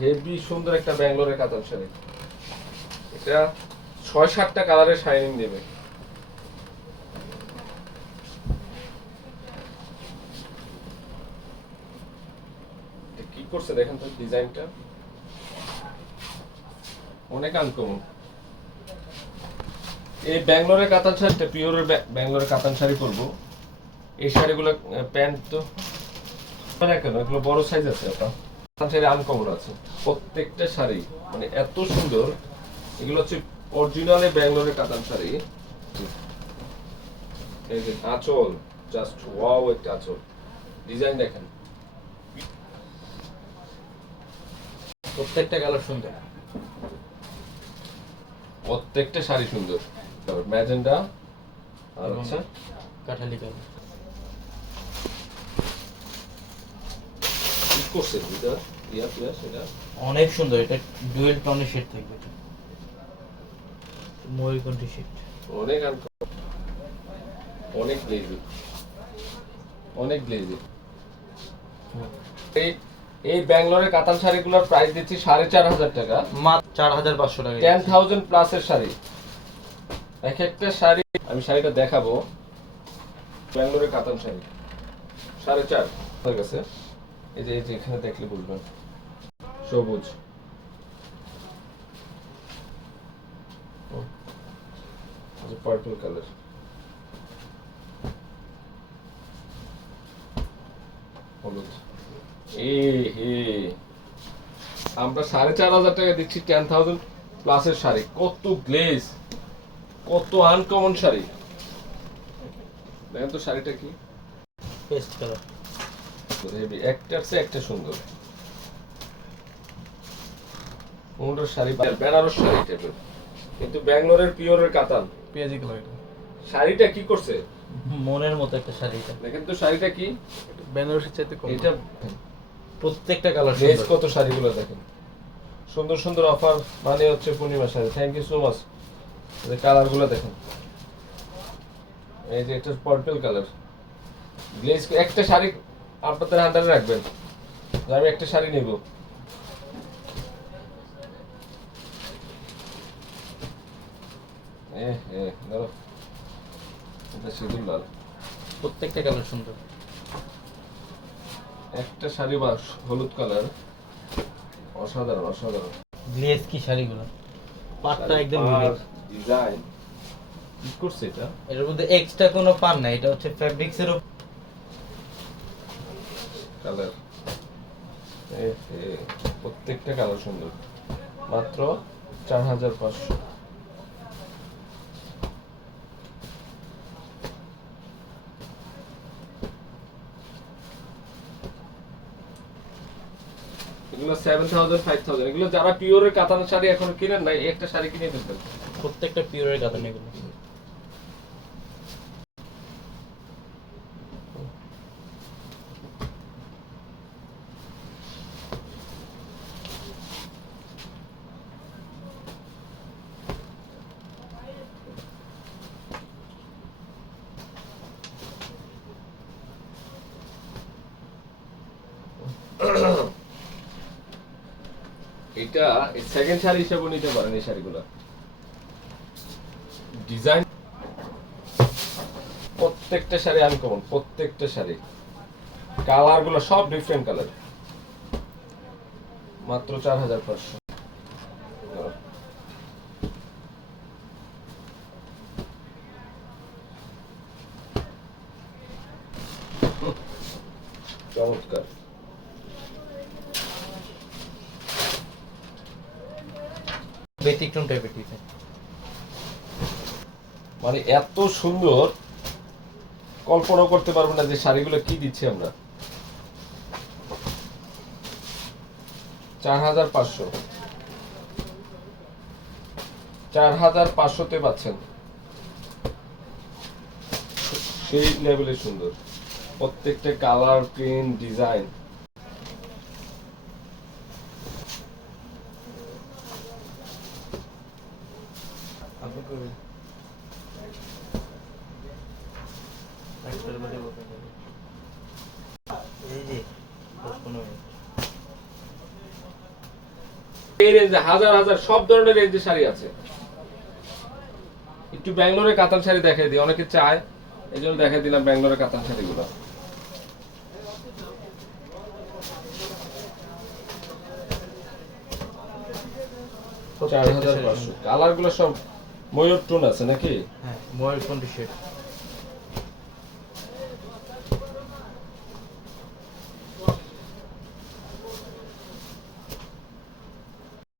Heavy সুন্দর একটা ব্যাঙ্গালোরের কাতান শাড়ি। এটা ছয়, সাতটা কালারের শাইনিং দেবে। কি করছে দেখেন তো ডিজাইনটা? অনেক আনকমন এই ব্যাঙ্গালোরের কাতান শাড়িটা পিওরের ব্যাঙ্গালোরের কাতান শাড়ি করব এই শাড়িগুলো প্যান্ট তো এগুলো বড় সাইজ আছে কাতান শাড়ি আনকমন আছে। প্রত্যেকটা শাড়ি মানে এত সুন্দর, এগুলো হচ্ছে অরিজিনালে ব্যাঙ্গালোরের কাতান শাড়ি। এই আঁচল জাস্ট ওয়াও একটা আঁচল। ডিজাইন দেখেন। প্রত্যেকটা কালার সুন্দর। প্রত্যেকটা শাড়ি সুন্দর। ম্যাজেন্ডা আর হচ্ছে কাঠালি কালার করছে দুইটা ইয়া ইয়া সেটা। অনেক সুন্দর এটা ডুয়েল টনের শেড থাকবে ময়ূরকণ্ঠী শেড অনেক অনেক গ্লেজি অনেক গ্লেজি এই এই ব্যাঙ্গালোরের কাতান শাড়িগুলোর প্রাইস দিচ্ছি সাড়ে চার হাজার টাকা। মাত্র চার হাজার পাঁচশো টাকা টেন থাউজেন্ড প্লাসের শাড়ি। এক একটা শাড়ি আমি শাড়িটা দেখাবো। ব্যাঙ্গালোরের কাতান শাড়ি। সাড়ে চার। হয়ে গেছে। এই যে এখানে দেখলে বুঝবেন সবুজ। পার্পল কালার হলুদ। এ, হে। আমরা সাড়ে চার হাজার টাকা দিচ্ছি টেন থাউজেন্ড প্লাসের শাড়ি। কত গ্লেজ কত আনকমন শাড়ি। দেখেন তো শাড়িটা কি? Paste colour heavy. একটার চেয়ে একটা সুন্দর। কোনটার শাড়ি বেনারস শাড়ি টাইপের। কিন্তু ব্যাঙ্গালোরের পিওরের কাতান। পেঁয়াজি কালার শাড়িটা কি করছে? মনের মতো একটা শাড়ি এটা। দেখেন তো শাড়িটা কি? বেনারসের চাইতে এটা প্রত্যেকটা কালার সুন্দর। কত শাড়িগুলো দেখেন। সুন্দর সুন্দর অফার মানে হচ্ছে Purnima sari. Thank you so much কালারগুলো দেখেন। এই যে এটা পার্পল কালার গ্লেজ একটা শাড়ি আপনাদের হান্ডারে রাখবেন। আমি একটা শাড়ি নিব। লাল। প্রত্যেকটা কালার সুন্দর। একটা শাড়ি বা হলুদ কালার অসাধারণ অসাধারণ। গ্লেজ কি শাড়িগুলো? পাটটা একদম ডিজাইন কি করছে এটা? এটার মধ্যে এক্সট্রা কোনো পান নাই এটা হচ্ছে ফ্যাব্রিক্স এর কালার। প্রত্যেকটা কালার সুন্দর। মাত্র চার হাজার পাঁচশো। এগুলো সেভেন থাউজেন্ড ফাইভ থাউজেন্ড এগুলো যারা পিওরের কাতান শাড়ি এখন কিনেন নাই একটা শাড়ি কিনে দিতেন প্রত্যেকটা পিওরের কাতান এগুলো। এটা সেকেন্ড শাড়ি হিসেবে নিতে পারেন এই শাড়িগুলো। ডিজাইন প্রত্যেকটা শাড়ি আনকমন প্রত্যেকটা শাড়ি। কালারগুলো সব ডিফারেন্ট কালার মাত্র চার হাজার পাঁচশো। চমৎকার। ব্যতিক্রম টাইপের ডিজাইন মানে এত সুন্দর কল্পনা করতে পারব না যে শাড়িগুলো কি দিচ্ছি আমরা। চার হাজার পাঁচশো। চার হাজার পাঁচশোতে পাচ্ছেন। সেই লেভেলের সুন্দর। প্রত্যেকটা কালার প্রিন্ট ডিজাইন এই রেঞ্জে হাজার হাজার সব ধরনের রেঞ্জের শাড়ি আছে। একটু ব্যাঙ্গালোরের কাতান শাড়ি দেখাই দিই অনেকে চায় এই জন্য দেখাই দিলাম ব্যাঙ্গালোরের কাতান শাড়িগুলো। চার হাজার পাঁচশো। কালারগুলো সব ময়ূর টোন আছে নাকি? হ্যাঁ মোবাইল ফোন টি-শার্ট